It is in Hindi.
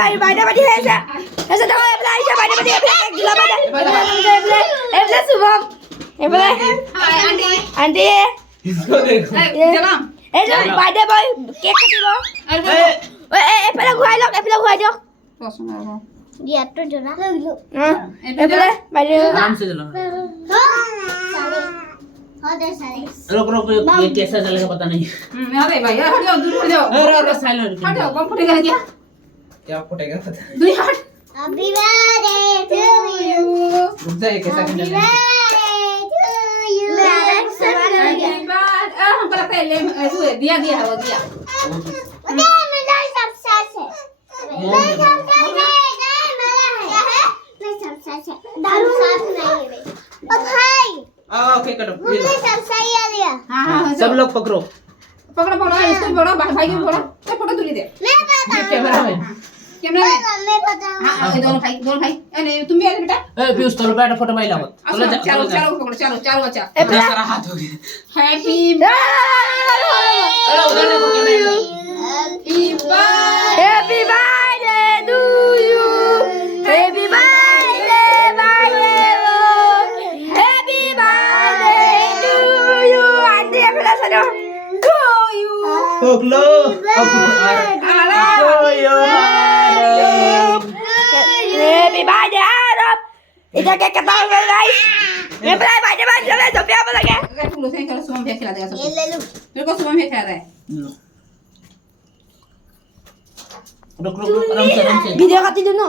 বাইরে বাড়ি হয়েছে এসে দেখো এবারে আইসা বাইরে বাড়ি এবারে গিলা বাইরে এবারে শুভম এবারে আন্টি इसको देखो এই যে বাইরে বই কেক কাটিব এবারে ঘুরাই লওক এবারে ঘুরাই দিয়ক দিয়া তো জোড়া এবারে বাইরে आराम से चलो रुक रुक ये कैसा चलेगा पता नहीं अरे भाई हट जाओ दूर हट जाओ अरे साइलेंट हट जाओ बम फटेगा क्या क्या फटेगा पता दूर हट हैप्पी बर्थडे टू यू रुक जा ये कैसा हैप्पी चलेगा बर्थडे टू यू हम पता है ले दिया दिया है वो दिया मुझे मेरा सबसे है मैं सबसे है मैं सबसे है दारू साथ नहीं है ओ भाई ओके करो मुझे सबसे आ दिया हां हां सब लोग पकड़ो पकड़ो पकड़ो इसको पकड़ो भाई को पकड़ो तो फोटो तुली दे मैं पता ये कैमरा में कैमरा में मैं पता हां दोनों भाई अरे तुम भी आ बेटा ए पीयूष चलो बैठ फोटो भाई लाओ चलो जा चलो चलो जा चलो पकड़ो चलो चलो बच्चा मेरा सारा हाथ हो गया हैप्पी अरे उधर देखो camera happy Happy birthday to you. Happy birthday, Happy birthday to you. Auntie, ebalah sana. To you. पकड़ो Happy birthday, Arab. Ita kek ketawa guys. Ebalah birthday birthday Sophia apa lagi? अगर फूलों से करो सुमन भी खिला देगा सब ये ले लो मेरे को सुमन भी खिला रहा है रुक रुक आराम से Video kati dulu.